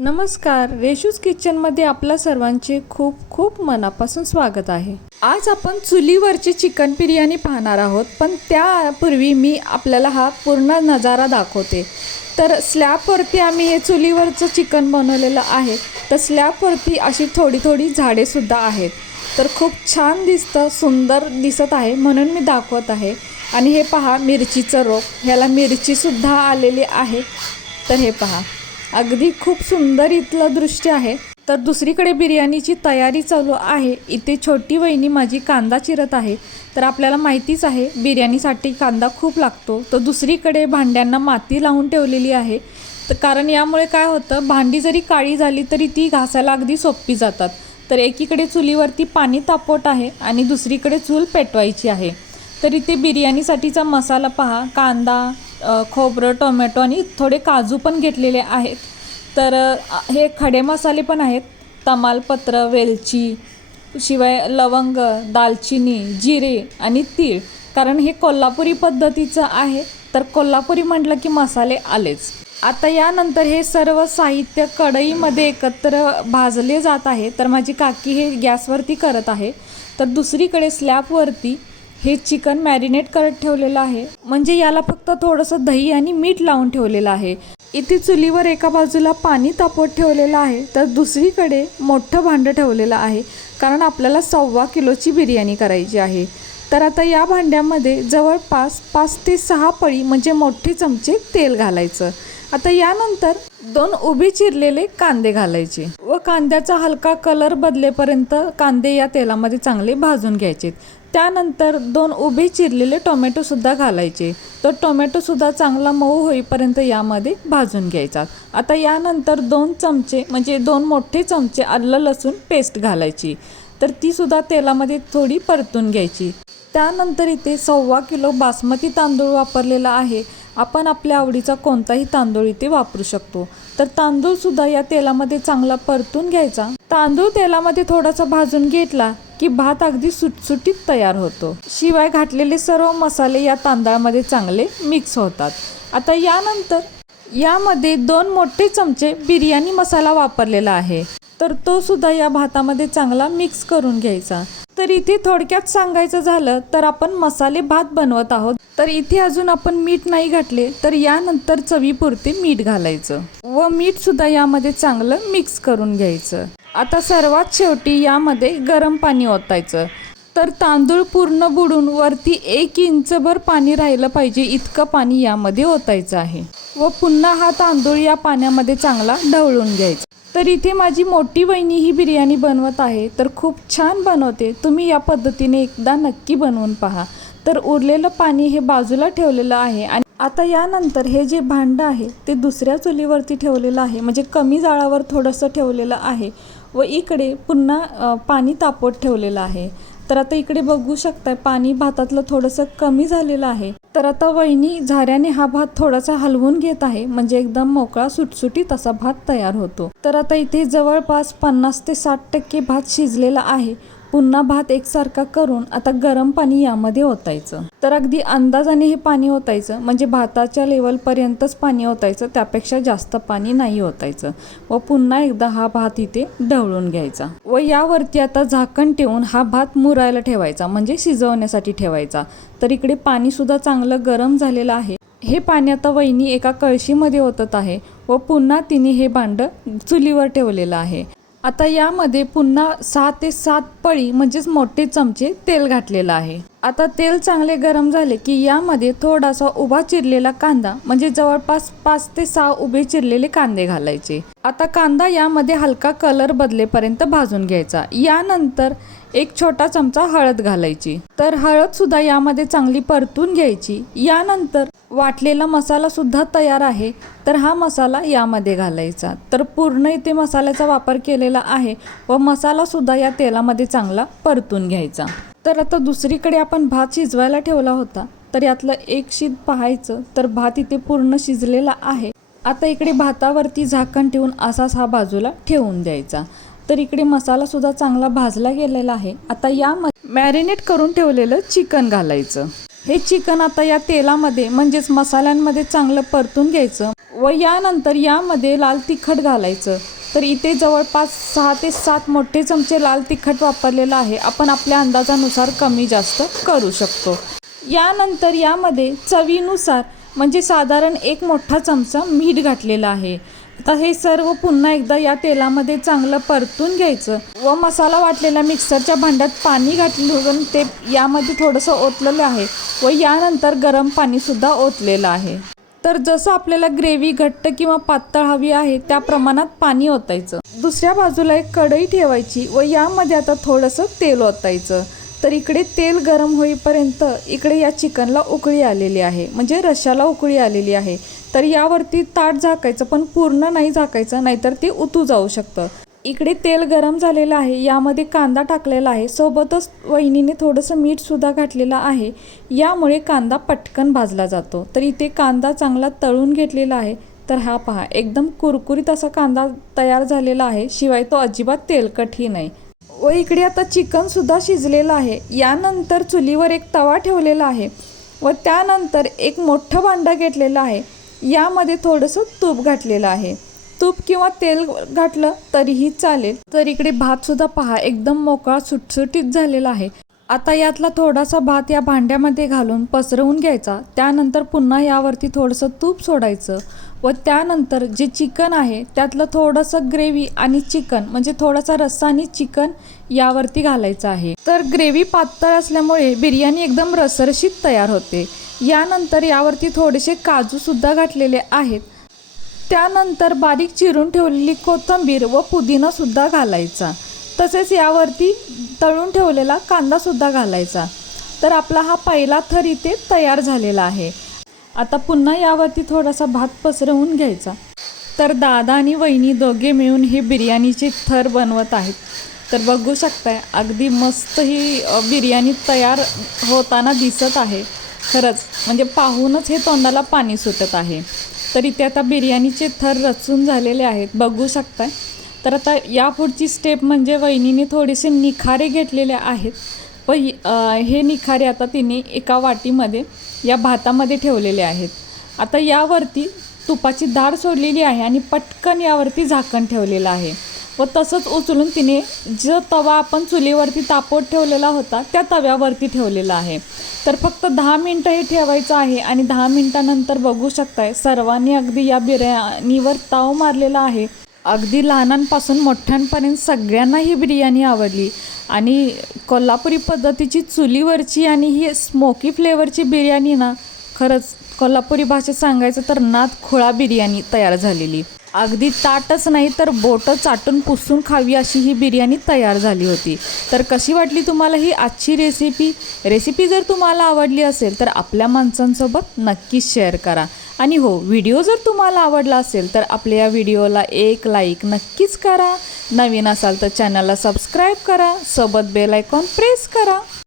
नमस्कार रेशूज किचनमध्ये आपल्या सर्वांचे खूप खूप मनापासून स्वागत आहे. आज आपण चुलीवरची चिकन बिर्याणी पाहणार आहोत पण त्यापूर्वी मी आपल्याला हा पूर्ण नजारा दाखवते. तर स्लॅबवरती आम्ही हे चुलीवरचं चिकन बनवलेलं आहे. तर स्लॅबवरती अशी थोडी थोडी झाडेसुद्धा आहेत. तर खूप छान दिसतं सुंदर दिसत आहे म्हणून मी दाखवत आहे. आणि हे पहा मिरचीचं रोप ह्याला मिरचीसुद्धा आलेली आहे. तर हे पहा. अगदी खूप सुंदर इथलं दृश्य आहे. तर दुसरीकडे बिर्याणीची तयारी चालू आहे. इथे छोटी वहिनी माझी कांदा चिरत आहे. तर आपल्याला माहितीच आहे बिर्याणीसाठी कांदा खूप लागतो. तर दुसरीकडे भांड्यांना माती लावून ठेवलेली आहे. तर कारण यामुळे काय होतं भांडी जरी काळी झाली तरी ती घासायला अगदी सोपी जातात. तर एकीकडे चुलीवरती पाणी तापवत आहे आणि दुसरीकडे चूल पेटवायची आहे. तर इथे बिर्याणीसाठीचा मसाला पहा कांदा खोबरं टोमॅटो आणि थोडे काजू पण घेतलेले आहेत. तर हे खडे मसाले पण आहेत. तमालपत्र वेलची शिवाय लवंग दालचिनी जिरे आणि तीळ. कारण हे कोल्हापुरी पद्धतीचं आहे. तर कोल्हापुरी म्हटलं की मसाले आलेच. आता यानंतर हे सर्व साहित्य कढईमध्ये एकत्र भाजले जात आहे. तर माझी काकी हे गॅसवरती करत आहे. तर दुसरीकडे स्लॅबवरती हे चिकन मॅरिनेट करत ठेवलेलं आहे. म्हणजे याला फक्त थोडंसं दही आणि मीठ लावून ठेवलेलं आहे. इथे चुलीवर एका बाजूला पाणी तापवत ठेवलेलं आहे. तर दुसरीकडे मोठं भांडं ठेवलेलं आहे. कारण आपल्याला सव्वा किलोची बिर्याणी करायची आहे. तर आता या भांड्यामध्ये जवळपास पाच ते सहा पळी म्हणजे मोठे चमचे तेल घालायचं. आता यानंतर दोन उभी चिरलेले कांदे घालायचे व कांद्याचा हलका कलर बदलेपर्यंत कांदे या तेलामध्ये चांगले भाजून घ्यायचे. त्यानंतर दोन उभे चिरलेले टोमॅटोसुद्धा घालायचे. तर टोमॅटोसुद्धा चांगला मऊ होईपर्यंत यामध्ये भाजून घ्यायचा. आता यानंतर दोन चमचे म्हणजे दोन मोठे चमचे आलं लसूण पेस्ट घालायची. तर तीसुद्धा तेलामध्ये थोडी परतून घ्यायची. त्यानंतर इथे सव्वा किलो बासमती तांदूळ वापरलेला आहे. आपण आपल्या आवडीचा कोणताही तांदूळ इथे वापरू शकतो. तर तांदूळ सुद्धा या तेलामध्ये चांगला परतून घ्यायचा. तांदूळ तेलामध्ये थोडासा भाजून घेतला की भात अगदी सुटसुटीत तयार होतो. शिवाय घातलेले सर्व मसाले या तांदळामध्ये चांगले मिक्स होतात. आता यानंतर यामध्ये दोन मोठे चमचे बिर्याणी मसाला वापरलेला आहे. तर तो सुद्धा या भातामध्ये चांगला मिक्स करून घ्यायचा. तर इथे थोडक्यात सांगायचं झालं तर आपण मसाले भात बनवत आहोत. तर इथे अजून आपण मीठ नाही घातले तर यानंतर चवीपुरते मीठ घालायचं. व मीठ सुद्धा यामध्ये चांगलं मिक्स करून घ्यायचं. आता सर्वात शेवटी यामध्ये गरम पाणी ओतायचं. तर तांदूळ पूर्ण बुडून वरती एक इंचभर पाणी राहिलं पाहिजे इतकं पाणी यामध्ये ओतायचं आहे. व पुन्हा हा तांदूळ या पाण्यामध्ये चांगला ढवळून घ्यायचा. तर इथे माझी मोठी वहिनी ही बिर्याणी बनवत आहे. तर खूप छान बनवते. तुम्ही या पद्धतीने एकदा नक्की बनवून पहा. तर उरलेलं पाणी हे बाजूला ठेवलेलं आहे आणि आता यानंतर हे जे भांडं आहे ते दुसऱ्या चुलीवरती ठेवलेलं आहे. म्हणजे कमी जाळावर थोडंसं ठेवलेलं आहे व इकडे पुन्हा पाणी तापवत ठेवलेलं आहे. तर आता इकडे बघू शकताय पाणी भातातलं थोडंसं कमी झालेलं आहे. तर आता वहिनी झाऱ्याने हा भात थोडासा हलवून घेत आहे. म्हणजे एकदम मोकळा सुटसुटीत असा भात तयार होतो. तर आता इथे जवळपास पन्नास ते साठ टक्के भात शिजलेला आहे. पुन्हा भात एकसारखा करून आता गरम पाणी यामध्ये ओतायचं. तर अगदी अंदाजाने हे पाणी ओतायचं म्हणजे भाताच्या लेवलपर्यंतच पाणी ओतायचं त्यापेक्षा जास्त पाणी नाही ओतायचं. व पुन्हा एकदा हा भात इथे ढवळून घ्यायचा. व यावरती आता झाकण ठेवून हा भात मुरायला ठेवायचा म्हणजे शिजवण्यासाठी ठेवायचा. तर इकडे पाणी सुद्धा चांगलं गरम झालेलं आहे. हे पाणी आता वहिनी एका कळशीमध्ये ओतत आहे. व पुन्हा तिने हे भांड चुलीवर ठेवलेलं आहे. आता यामध्ये पुन्हा सहा ते सात पळी म्हणजेच मोठे चमचे तेल घातलेलं आहे. आता तेल चांगले गरम झाले की यामध्ये थोडासा उभा चिरलेला कांदा म्हणजे जवळपास पाच ते सहा उभे चिरलेले कांदे घालायचे. आता कांदा यामध्ये हलका कलर बदलेपर्यंत भाजून घ्यायचा. यानंतर एक छोटा चमचा हळद घालायची. तर हळद सुद्धा यामध्ये चांगली परतून घ्यायची. यानंतर वाटलेला मसालासुद्धा तयार आहे तर हा मसाला यामध्ये घालायचा. तर पूर्ण इथे मसाल्याचा वापर केलेला आहे व मसालासुद्धा या तेलामध्ये चांगला परतून घ्यायचा. तर आता दुसरीकडे आपण भात शिजवायला ठेवला होता तर यातलं एक शीत पाहायचं तर भात इथे पूर्ण शिजलेला आहे. आता इकडे भातावरती झाकण ठेवून असाच हा बाजूला ठेवून द्यायचा. तर इकडे मसालासुद्धा चांगला भाजला गेलेला आहे. आता या मॅरिनेट करून ठेवलेलं चिकन घालायचं. हे चिकन आता या तेलामध्ये म्हणजेच मसाल्यांमध्ये चांगलं परतून घ्यायचं व यानंतर यामध्ये लाल तिखट घालायचं. तर इथे जवळपास सहा ते सात मोठे चमचे लाल तिखट वापरलेलं आहे. आपण आपल्या अंदाजानुसार कमी जास्त करू शकतो. यानंतर यामध्ये चवीनुसार म्हणजे साधारण एक मोठा चमचा मीठ घातलेला आहे. आता हे सर्व पुन्हा एकदा या तेलामध्ये चांगलं परतून घ्यायचं. व मसाला वाटलेल्या मिक्सरच्या भांड्यात पाणी घातलं ते यामध्ये थोडंसं ओतलेलं आहे. व यानंतर गरम पाणीसुद्धा ओतलेलं आहे. तर जसं आपल्याला ग्रेव्ही घट्ट किंवा पातळ हवी आहे त्या प्रमाणात पाणी ओतायचं. दुसऱ्या बाजूला एक कढई ठेवायची व यामध्ये आता थोडंसं तेल ओतायचं. तर इकडे तेल गरम होईपर्यंत इकडे या चिकनला उकळी आलेली आहे. म्हणजे रशाला उकळी आलेली आहे. तर यावरती ताट झाकायचं पण पूर्ण नाही झाकायचं नाहीतर ते उतू जाऊ शकतं. इकडे तेल गरम झालेलं आहे यामध्ये कांदा टाकलेला आहे. सोबतच वहिनीने थोडंसं मीठसुद्धा घातलेलं आहे. यामुळे कांदा पटकन भाजला जातो. तर इथे कांदा चांगला तळून घेतलेला आहे. तर हा पहा एकदम कुरकुरीत असा कांदा तयार झालेला आहे. शिवाय तो अजिबात तेलकटही नाही. व इकडे आता चिकनसुद्धा शिजलेलं आहे. यानंतर चुलीवर एक तवा ठेवलेला आहे. व त्यानंतर एक मोठं भांडं घेतलेलं आहे. यामध्ये थोडंसं तूप घातलेलं आहे. तूप किंवा तेल घातलं तरीही चालेल. तर इकडे भातसुद्धा पहा एकदम मोकळा सुटसुटीत झालेला आहे. आता यातला थोडासा भात या भांड्यामध्ये घालून पसरवून घ्यायचा. त्यानंतर पुन्हा यावरती थोडंसं तूप सोडायचं. व त्यानंतर जे चिकन आहे त्यातलं थोडंसं ग्रेव्ही आणि चिकन म्हणजे थोडासा रस्सा आणि चिकन यावरती घालायचं आहे. तर ग्रेव्ही पातळ असल्यामुळे बिर्याणी एकदम रसरशीत तयार होते. यानंतर यावरती थोडेसे काजूसुद्धा घातलेले आहेत. त्यानंतर बारीक चिरून ठेवलेली कोथिंबीर व पुदिनासुद्धा घालायचा. तसेच यावरती तळून ठेवलेला कांदासुद्धा घालायचा. तर आपला हा पहिला थर इथे तयार झालेला आहे. आता पुन्हा यावरती थोडासा भात पसरवून घ्यायचा. तर दादा आणि वहिनी दोघे मिळून हे बिर्याणीचे थर बनवत आहेत. तर बघू शकताय अगदी मस्त ही बिर्याणी तयार होताना दिसत आहे. खरंच म्हणजे पाहूनच हे तोंडाला पाणी सुटत आहे. तर इथे आता बिर्याणीचे थर रचून झालेले आहेत. बघू शकताय. तर आता यापुढची स्टेप म्हणजे वहिनीने थोडेसे निखारे घेतलेले आहेत. पण हे निखारे आता तिने एका वाटीमध्ये या भातामध्ये ठेवलेले आहेत. आता यावरती तुपाची धार सोडलेली आहे आणि पटकन यावरती झाकण ठेवलेलं आहे. व तसंच उचलून तिने जो तवा आपण चुलीवरती तापवत ठेवलेला होता त्या तव्यावरती ठेवलेला आहे. तर फक्त दहा मिनटं हे ठेवायचं आहे आणि दहा मिनटानंतर बघू शकताय सर्वांनी अगदी या बिर्याणीवर ताव मारलेला आहे. अगदी लहानांपासून मोठ्यांपर्यंत सगळ्यांना ही बिर्याणी आवडली. आणि कोल्हापुरी पद्धतीची चुलीवरची आणि ही स्मोकी फ्लेवरची बिर्याणी ना खरंच कोल्हापुरी भाषेत सांगायचं तर नाद खुळा बिर्याणी तयार झालेली. अगदी ताटच नाही तर बोटं चाटून पुसून खावी अशी ही बिर्याणी तयार झाली होती. तर कशी वाटली तुम्हाला ही आजची रेसिपी रेसिपी जर तुम्हाला आवडली असेल तर आपल्या माणसांसोबत नक्कीच शेअर करा. आणि हो व्हिडिओ जर तुम्हाला आवडला असेल तर आपल्या या व्हिडिओला एक लाईक नक्कीच करा. नवीन असाल तर चॅनलला सबस्क्राईब करा. सोबत बेल आयकॉन प्रेस करा.